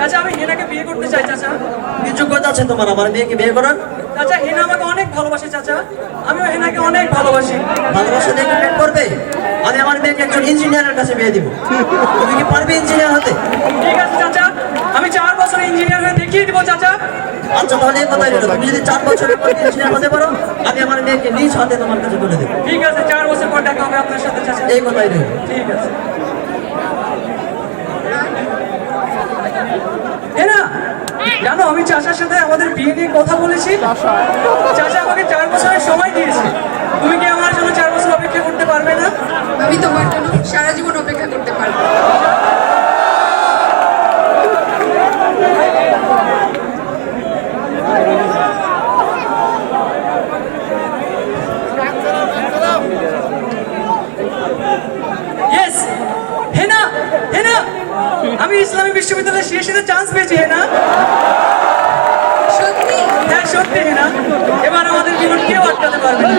চাচা আমি হেনাকে বিয়ে করতে চাই চাচা। কি যোগ্যতা আছে তোমার? আমার মেয়েকে বিয়ে করার? চাচা হেনা আমাকে অনেক ভালোবাসে চাচা। আমিও হেনাকে অনেক ভালোবাসি। ভালোবাসা দেখে প্রেম করবে? আমি আমার মেয়েকে একজন ইঞ্জিনিয়ারের কাছে বিয়ে দিব। তুমি কি পারবে ইঞ্জিনিয়ার হতে? ঠিক আছে চাচা। আমি চার বছর ইঞ্জিনিয়ার হয়ে দেখিয়ে দিব চাচা। আচ্ছা তাহলে এই কথাই রইল। তুমি যদি চার বছরের পর ইঞ্জিনিয়ার হতে পারো আমি আমার মেয়েকে নিজ হাতে তোমার কাছে তুলে দেবো। ঠিক আছে চার বছর পর দেখা হবে আপনার সাথে চাচা। এই কথাই রইল। ঠিক আছে। হেনা জানো আমি চাচার সাথে আমাদের বিয়ে নিয়ে কথা বলেছি। চাচা আমাকে চার বছরের সময় দিয়েছে। তুমি কি আমার জন্য চার বছর অপেক্ষা করতে পারবে না? আমি তোমার জন্য সারা জীবন অপেক্ষা করতে পারব ইয়েস হেনা হেনা আমি ইসলামী বিশ্ববিদ্যালয়ে সিএসিতে চান্স পেয়েছি হেনা সত্যি? হ্যাঁ সত্যি হেনা এবার আমাদের জীবন কেউ আটকাতে পারবে না।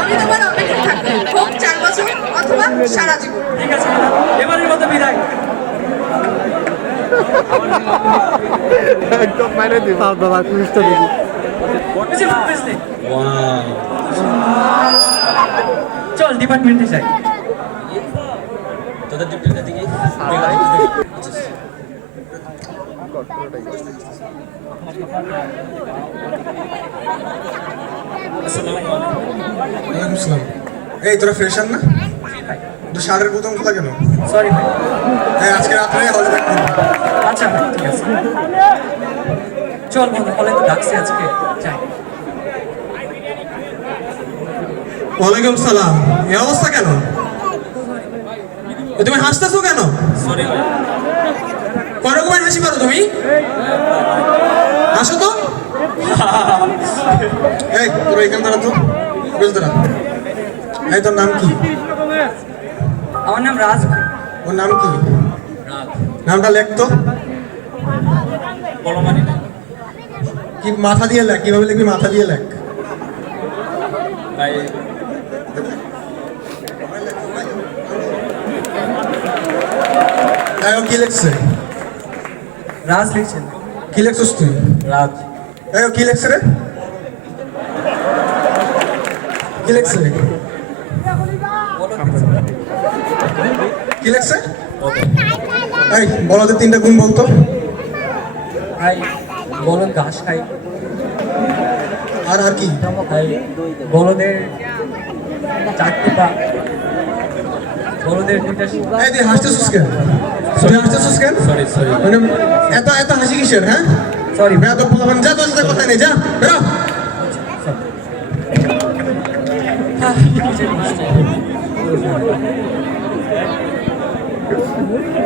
আমি তোমার অপেক্ষা থাকব হোক চার বছর অথবা সারা জীবন। ঠিক আছে এবারের মতো বিদায়। একদম দিব। বাবা দিবি। বুঝে চল ডিপার্টমেন্টে যাই তোদের ডিউটিটা দেখি ওয়ালাইকুম আসসালাম এই তোরা ফ্রেশার না? তো শার্টের বোতাম খোলা কেন? সরি ভাই। হ্যাঁ আজকে রাত্রে হলে থাকবি আচ্ছা ঠিক আছে। চল বন্ধু হলে তো ডাকছে আজকে। যাই। ওয়ালাইকুম সালাম। এই অবস্থা কেন? তুমি হাসতেছো কেন? সরি ভাই। কয় রকমের হাসি পারো তুমি। হাসো তো। এই তোরা এখান দাঁড়া তো। বেশ দাঁড়া এই তোর নাম কি? আমার নাম রাজ ওর নাম কি? নামটা লেখ তো। না কি মাথা দিয়ে লেখ? কীভাবে লিখবি মাথা দিয়ে লেখ? ভাই ও কি লেখছে? রাজ লিখছেন কি লেখছিস তুই? রাজ। ও কি লেখছে রে? কি লেখছে? কি লেখছে? এই বলদের তিনটা গুণ বলতো। ভাই বলো ঘাস খাই। আর আর কি? বলদের চারটি পা। বলদের দুইটা। এই তুই হাসতেছিস কেন? তুই হাসতেছিস কেন সরি সরি মানে এত এত হাসি কিসের হ্যাঁ? সরি বেয়া তো বলবেন যা তোর সাথে কথা নেই যা বেরো।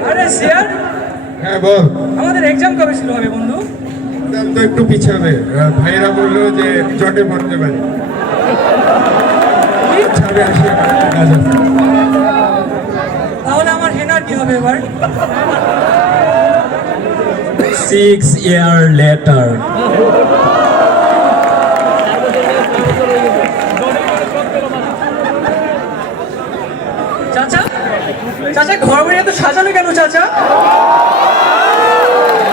আরে সিয়ার! হ্যাঁ বল। আমাদের এক্সাম কবে শুরু হবে বন্ধু? দাম তো একটু পিছাবে আহ, ভাইয়েরা বলল যে জটে পড়তে পারে। ছাড়ে আসি কাজ আছে। হেনার কি হবে এবার? Six year later. চাচা চাচা ঘর বাড়ি এত সাজানো কেন চাচা?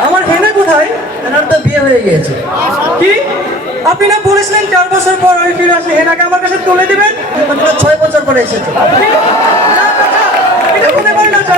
আমার হেনা কোথায়? এনার তো বিয়ে হয়ে গিয়েছে। কি? আপনি না বলেছিলেন চার বছর পর ওই ফিরে আসলে হেনাকে আমার কাছে তুলে দিবেন? ছয় বছর পরে এসেছ কি? না, চাচা, এটা হতে পারে না চাচা ছাড়ো তুমি, ছাড়ো।